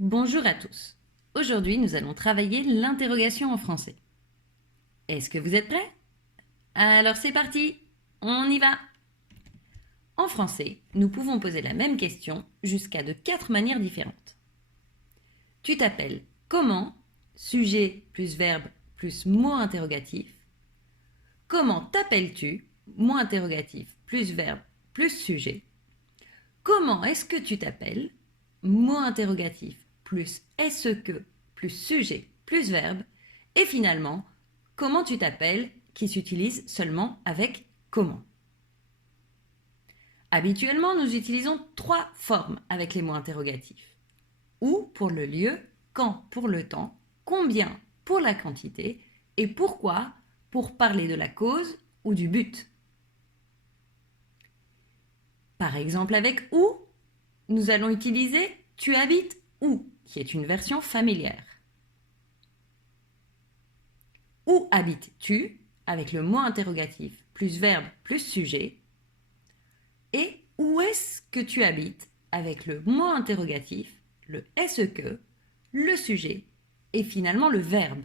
Bonjour à tous. Aujourd'hui, nous allons travailler l'interrogation en français. Est-ce que vous êtes prêts? Alors c'est parti, on y va. En français, nous pouvons poser la même question jusqu'à de 4 manières différentes. Tu t'appelles comment? Sujet plus verbe plus mot interrogatif. Comment t'appelles-tu? Mot interrogatif plus verbe plus sujet. Comment est-ce que tu t'appelles? Mot interrogatif plus est-ce que plus sujet plus verbe. Et finalement, comment tu t'appelles qui s'utilise seulement avec comment. Habituellement, nous utilisons 3 formes avec les mots interrogatifs. Où pour le lieu, quand pour le temps, combien pour la quantité et pourquoi pour parler de la cause ou du but. Par exemple avec où, nous allons utiliser tu habites où, qui est une version familière. Où habites-tu, avec le mot interrogatif plus verbe plus sujet. Et où est-ce que tu habites, avec le mot interrogatif, le est-ce que, le sujet et finalement le verbe.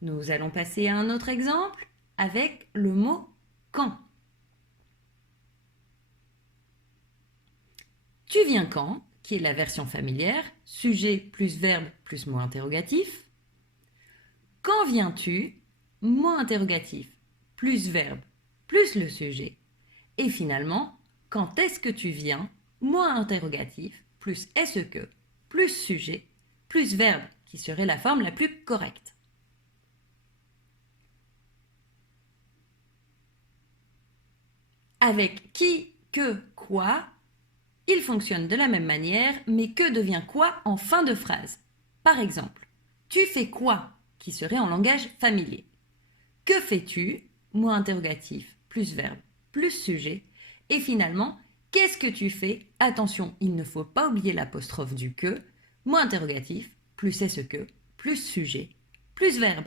Nous allons passer à un autre exemple avec le mot quand. Tu viens quand, qui est la version familière, sujet plus verbe plus mot interrogatif. Quand viens-tu, mot interrogatif plus verbe plus le sujet. Et finalement, quand est-ce que tu viens, mot interrogatif plus est-ce que plus sujet plus verbe qui serait la forme la plus correcte. Avec qui, que, quoi, il fonctionne de la même manière, mais que devient quoi en fin de phrase. Par exemple, tu fais quoi qui serait en langage familier. Que fais-tu? Mot interrogatif plus verbe plus sujet. Et finalement, qu'est-ce que tu fais? Attention, il ne faut pas oublier l'apostrophe du que. Mot interrogatif plus est-ce que plus sujet plus verbe.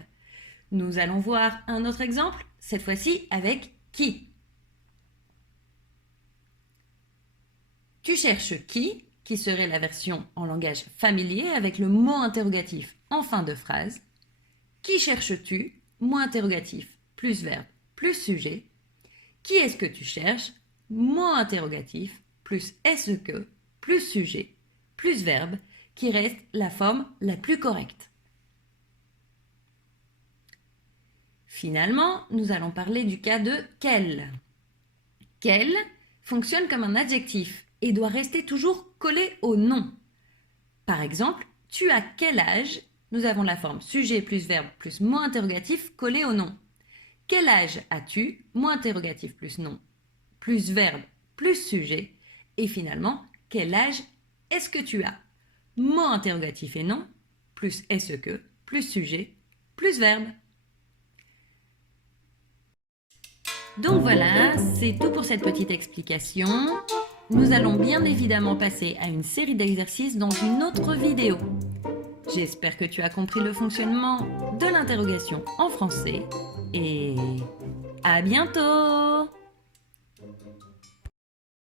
Nous allons voir un autre exemple, cette fois-ci avec qui. Tu cherches qui serait la version en langage familier avec le mot interrogatif en fin de phrase. Qui cherches-tu? Mot interrogatif plus verbe plus sujet. Qui est-ce que tu cherches? Mot interrogatif plus est-ce que plus sujet plus verbe qui reste la forme la plus correcte. Finalement, nous allons parler du cas de quel. Quel fonctionne comme un adjectif et doit rester toujours collé au nom. Par exemple, tu as quel âge? Nous avons la forme sujet plus verbe plus mot interrogatif collé au nom. Quel âge as-tu? Mot interrogatif plus nom plus verbe plus sujet. Et finalement, quel âge est-ce que tu as? Mot interrogatif et nom plus est-ce que plus sujet plus verbe. Donc voilà, c'est tout pour cette petite explication. Nous allons bien évidemment passer à une série d'exercices dans une autre vidéo. J'espère que tu as compris le fonctionnement de l'interrogation en français et à bientôt!